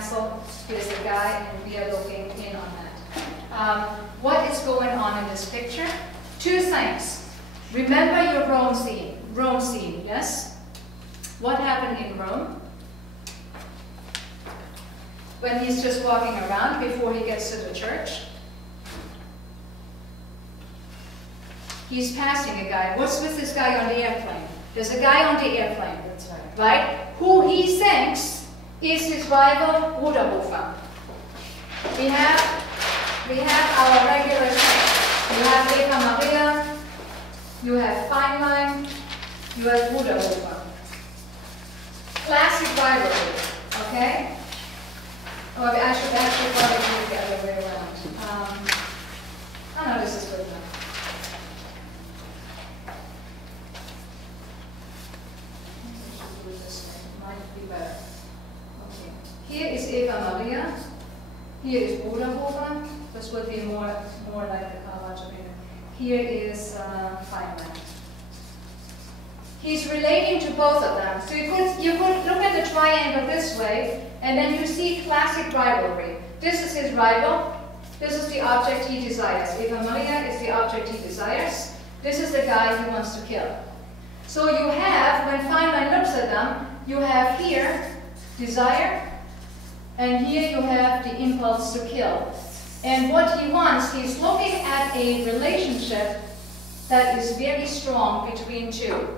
castle, here's the guy, and we are looking in on that. What is going on in this picture? Two things. Remember your Rome scene, yes? What happened in Rome? When he's just walking around before he gets to the church. He's passing a guy. What's with this guy on the airplane? There's a guy on the airplane, that's right? Who he thinks is his rival, Bruderhofer. We have our regular thing. You have Eva Maria, you have Feinlein, you have Bruderhofer. Classic rivalry, okay? Oh, I should actually probably do it the other way around. Oh no, this is good enough. Better. Okay. Here is Eva Maria. Here is Bruderhofer. This would be more like the Caravaggio painting. Here is Feinlein. He's relating to both of them. So you could look at the triangle this way, and then you see classic rivalry. This is his rival. This is the object he desires. Eva Maria is the object he desires. This is the guy he wants to kill. So you have, when Feinlein looks at them, you have here desire, and here you have the impulse to kill. And what he wants, he's looking at a relationship that is very strong between two.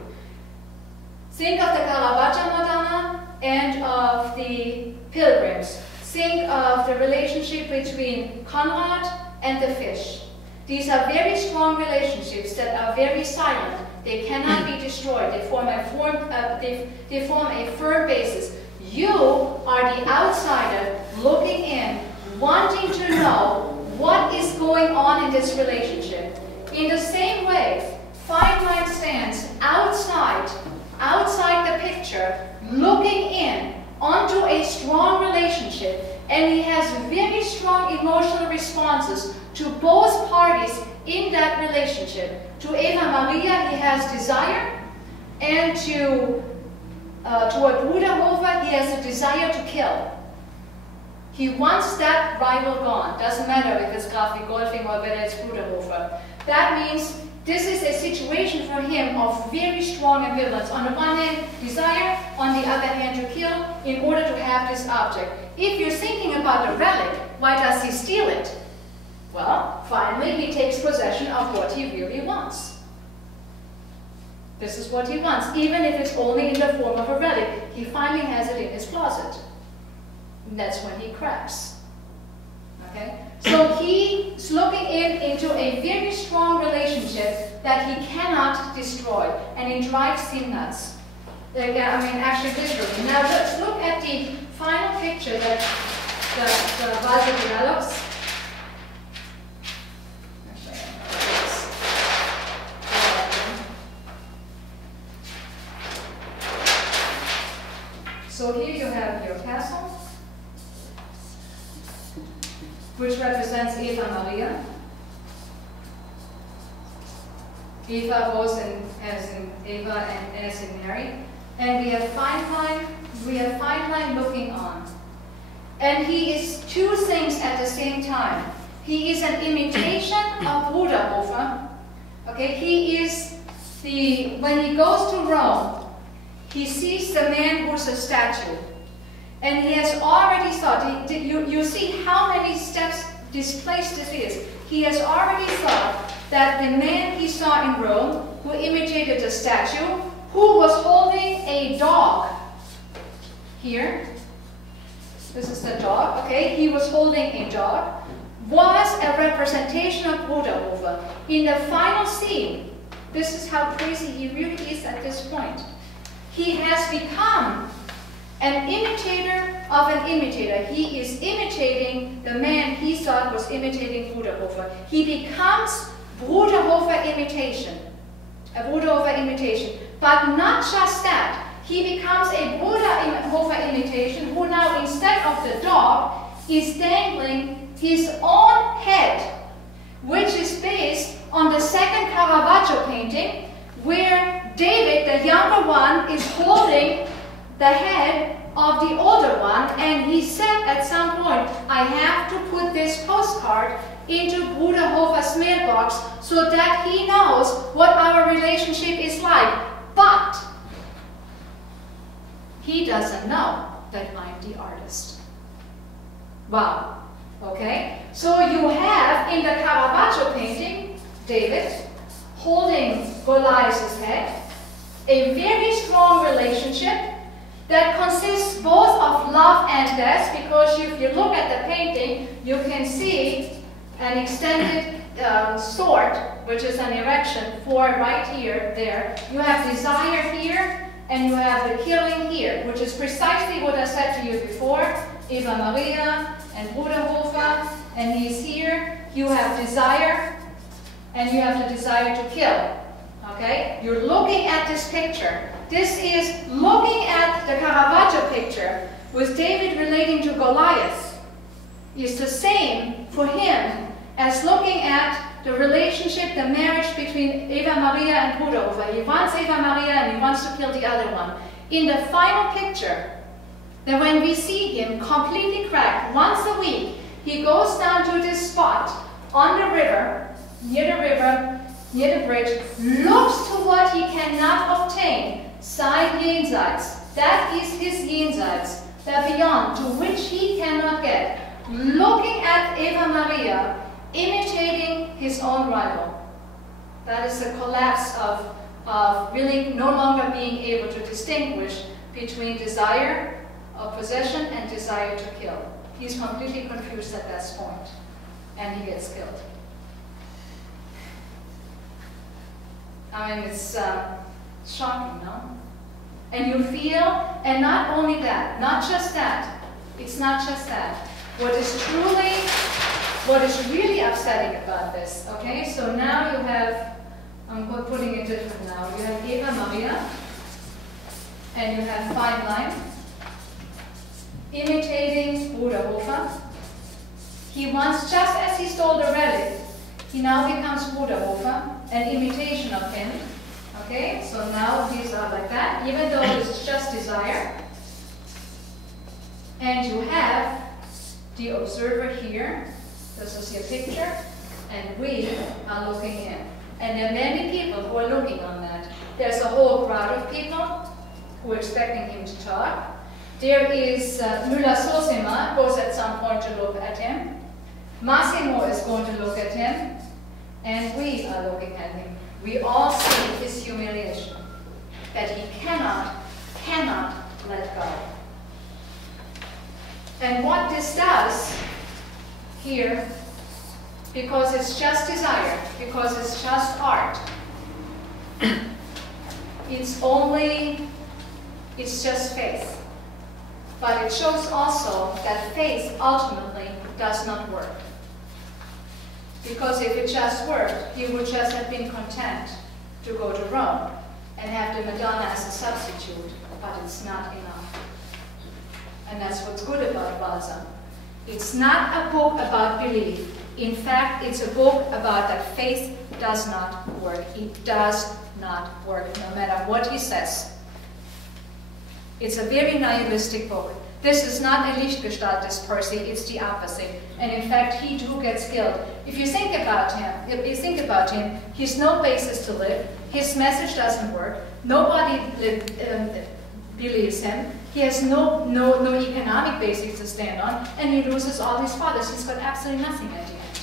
Think of the Caravaggio Madonna and of the Pilgrims. Think of the relationship between Conrad and the fish. These are very strong relationships that are very silent. They cannot be destroyed. They form a firm basis. You are the outsider looking in, wanting to know what is going on in this relationship. In the same way, Feinlein stands outside the picture, looking in onto a strong relationship, and he has very strong emotional responses to both parties in that relationship. To Eva Maria, he has desire, and to Bruderhofer, he has a desire to kill. He wants that rival gone. Doesn't matter if it's Graf Golfing or whether it's Bruderhofer. That means this is a situation for him of very strong ambivalence. On the one hand, desire, on the other hand, to kill in order to have this object. If you're thinking about the relic, why does he steal it? Well, finally, he takes possession of what he really wants. This is what he wants, even if it's only in the form of a relic. He finally has it in his closet. And that's when he cracks. Okay? So he's looking into a very strong relationship that he cannot destroy, and it drives him nuts. Actually, literally. Now let's look at the final picture that Walser develops. So here you have your castle, which represents Eva Maria. Eva both as in Eva and as in Mary. And we have Feinlein looking on. And he is two things at the same time. He is an imitation of Bruderhofer. Okay, he is when he goes to Rome, he sees the man who's a statue. And he has already thought, you see how many steps displaced this is. He has already thought that the man he saw in Rome, who imitated the statue, who was holding a dog, here, this is the dog, okay, he was holding a dog, was a representation of Bruderhofer. In the final scene, this is how crazy he really is at this point. He has become an imitator of an imitator. He is imitating the man he thought was imitating Bruderhofer. He becomes Bruderhofer imitation. A Bruderhofer imitation. But not just that. He becomes a Bruderhofer imitation who now, instead of the dog, is dangling his own head, which is based on the second Caravaggio painting, where David, the younger one, is holding the head of the older one, and he said at I have to put this postcard into Bruder Hofer's mailbox so that he knows what our relationship is like. But he doesn't know that I'm the artist. Wow. Okay? So you have in the Caravaggio painting, David holding Goliath's head, a very strong relationship that consists both of love and death, because if you look at the painting, you can see an extended sword, which is an erection for right here, there. You have desire here, and you have the killing here, which is precisely what I said to you before. Eva Maria and Bruder Hofer, and he's here. You have desire, and you have the desire to kill. Okay? You're looking at this picture. This is looking at the Caravaggio picture with David relating to Goliath. Is the same for him as looking at the relationship, the marriage between Eva Maria and Bruder Hofer. He wants Eva Maria and he wants to kill the other one. In the final picture, then when we see him completely cracked, once a week, he goes down to this spot on the river, near the bridge, looks to what he cannot obtain, sein Jenseits. That is his Jenseits, the beyond, to which he cannot get. Looking at Eva Maria, imitating his own rival. That is the collapse of really no longer being able to distinguish between desire of possession and desire to kill. He's completely confused at that point, and he gets killed. I mean, it's shocking, no? And you feel, and not only that, not just that, it's not just that. What is really upsetting about this, okay? So now you have, I'm putting it different now. You have Eva Maria, and you have fine line, imitating Bruder Hofer. He wants, just as he stole the relic, he now becomes Bruder Hofer, an imitation of him. Okay, so now these are like that, even though it's just desire. And you have the observer here. This is your picture, and we are looking in. And there are many people who are looking on that. There's a whole crowd of people who are expecting him to talk. There is Müller-Sosima goes at some point to look at him. Massimo is going to look at him, and we are looking at him. We all see his humiliation, that he cannot let go. And what this does here, because it's just desire, because it's just art, it's just faith. But it shows also that faith ultimately does not work. Because if it just worked, he would just have been content to go to Rome and have the Madonna as a substitute, but it's not enough. And that's what's good about Walser. It's not a book about belief. In fact, it's a book about that faith does not work. It does not work, no matter what he says. It's a very nihilistic book. This is not a Lichtgestalt, this Percy, it's the opposite. And in fact, he too gets killed. If you think about him, he's no basis to live. His message doesn't work. Nobody believes him. He has no economic basis to stand on, and he loses all his fathers. He's got absolutely nothing at the end.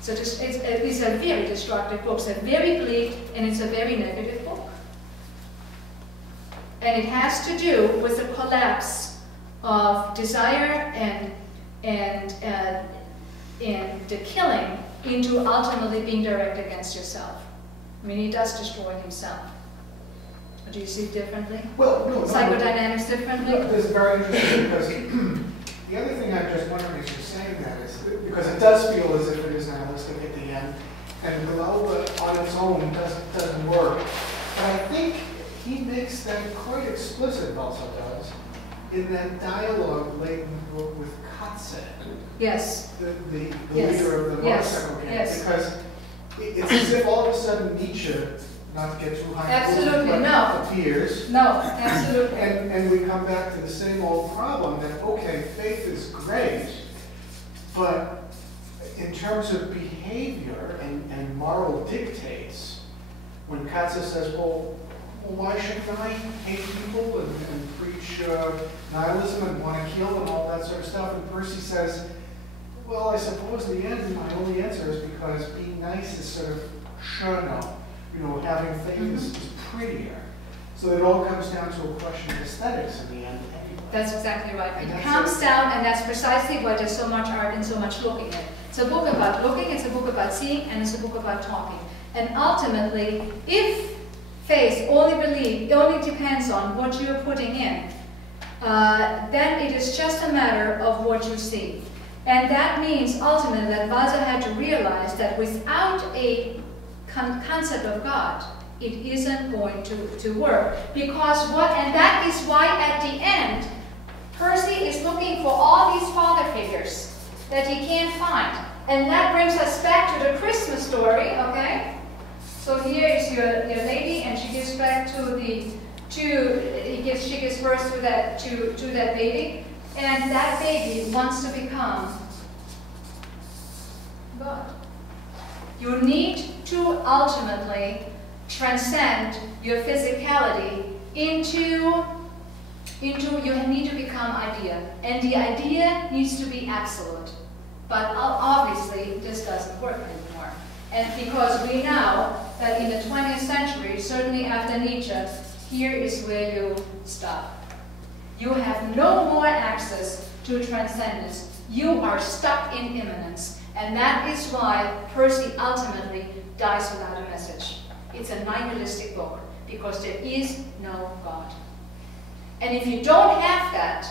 So it's a very destructive book. It's a very bleak, and it's a very negative book. And it has to do with the collapse of desire and the killing into ultimately being directed against yourself. I mean, he does destroy himself. Do you see it differently? Well, no. Psychodynamics differently? No, this is very interesting because the other thing I'm just wondering as you're saying that is, because it does feel as if it is nihilistic at the end, and Glauba on its own doesn't work. But I think he makes that quite explicit, also does, in that dialogue late in the book with Katze. Yes. The leader of the motorcycle gang. Yes. Because it's as if all of a sudden Nietzsche, not to get too high, absolutely, no. appears. No, absolutely. And we come back to the same old problem that, okay, faith is great, But in terms of behavior and moral dictates, when Katza says, well, why shouldn't I hate people and preach nihilism and want to kill and all that sort of stuff? And Percy says, well, I suppose in the end, my only answer is because being nice is sort of schöner, having things is prettier. So it all comes down to a question of aesthetics in the end. That's exactly right. It comes down, and that's precisely why there's so much art and so much looking at. It's a book about looking, it's a book about seeing, and it's a book about talking. And ultimately, if faith only depends on what you're putting in, then it is just a matter of what you see. And that means ultimately that Walser had to realize that without a concept of God, it isn't going to work. Because and that is why at the end, Percy is looking for all these father figures that he can't find. And that brings us back to the Christmas story, okay? So here is your lady, and she gives back she gives birth to that baby, and that baby wants to become God. You need to ultimately transcend your physicality into you need to become idea, and the idea needs to be absolute. But obviously this doesn't work anymore, and because we know that in the 20th century, certainly after Nietzsche, here is where you stop. You have no more access to transcendence. You are stuck in immanence, and that is why Percy ultimately dies without a message. It's a nihilistic book, because there is no God. And if you don't have that,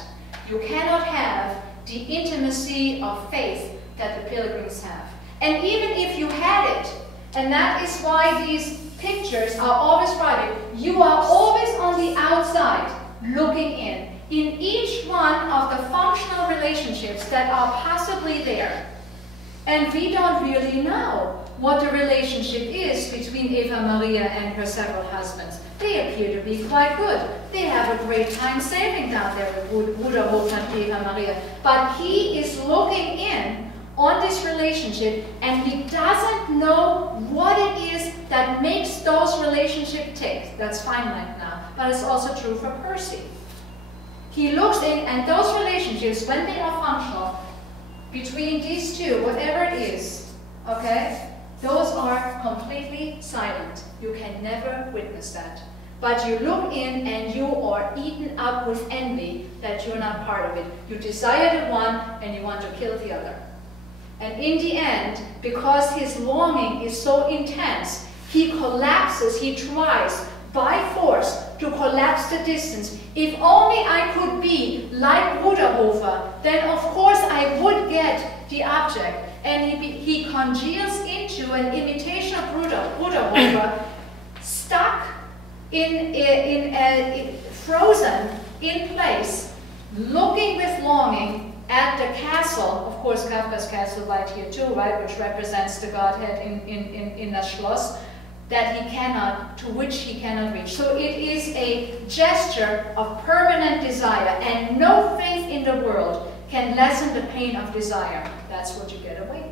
you cannot have the intimacy of faith that the pilgrims have. And even if you had it, and that is why these pictures are always private, you are always on the outside looking in each one of the functional relationships that are possibly there. And we don't really know what the relationship is between Eva Maria and her several husbands. They appear to be quite good. They have a great time sailing down there with Muttersohn and Eva Maria. But he is looking in on this relationship, and he doesn't know what it is that makes those relationships tick. That's finite now, but it's also true for Percy. He looks in, and those relationships, when they are functional, between these two, whatever it is, okay, those are completely silent. You can never witness that. But you look in and you are eaten up with envy that you're not part of it. You desire the one and you want to kill the other. And in the end, because his longing is so intense, he collapses, he tries by force to collapse the distance. If only I could be like Rudolf, then of course I would get the object. And he congeals into an imitation of Rudolf, stuck frozen in place, looking with longing at the castle, of course Kafka's castle right here too, right, which represents the Godhead in das Schloss, to which he cannot reach. So it is a gesture of permanent desire, and no faith in the world can lessen the pain of desire. That's what you get away